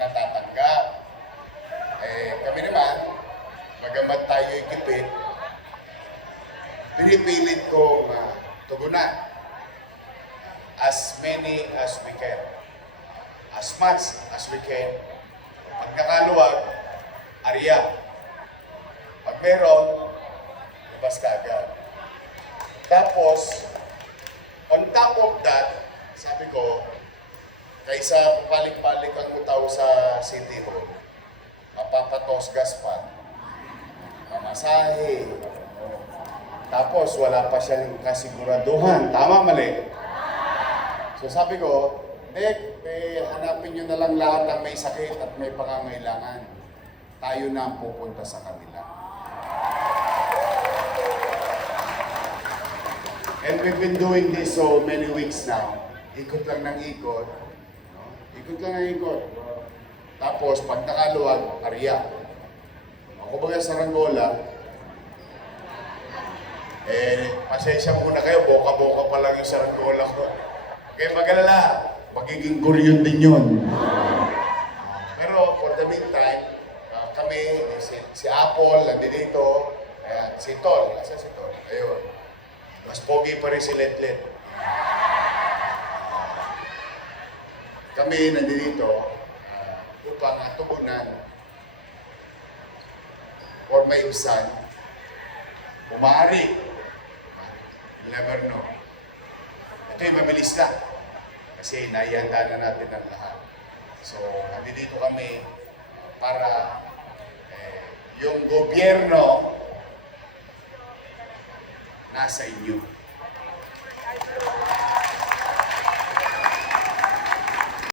natatanggap. Eh, kami naman, magamat tayo'y gipit, pinipilit ko uh, tugunan as many as we can. As much as we can. Pag nakaluwag, ariya. Pag meron, labas ka agad. Tapos, on top of that, sabi ko, kaysa papalik-balik ang utaw sa City Hall, mapapatos gas pa, mamasahe, tapos wala pa siyang kasiguraduhan. Tama, mali? So sabi ko, Dek, eh, hanapin nyo na lang lahat ng may sakit at may pangangailangan. Tayo na ang pupunta sa kanila. And we've been doing this so many weeks now. Ikot lang ng ikot. Ikot lang ng ikot. Tapos, pag nakaluwag, ariya. Ako baga sa Rangola, eh, pasensya muna kayo, boka-boka pa lang yung saranggola ko. Okay, magalala, magiging guryon din yun. Pero for the meantime, ah, kami, si, si Apple, nandito, ayan, si Tol, asa si Tol? Ayun. Mas pogi pa rin si Letlet. Kami nandito ah, upang uh, tugunan or may usan, umari. Never know. Ito yung mabilis lang. Kasi naihanda na natin ang lahat. So, nandito kami para eh, yung gobyerno nasa inyo.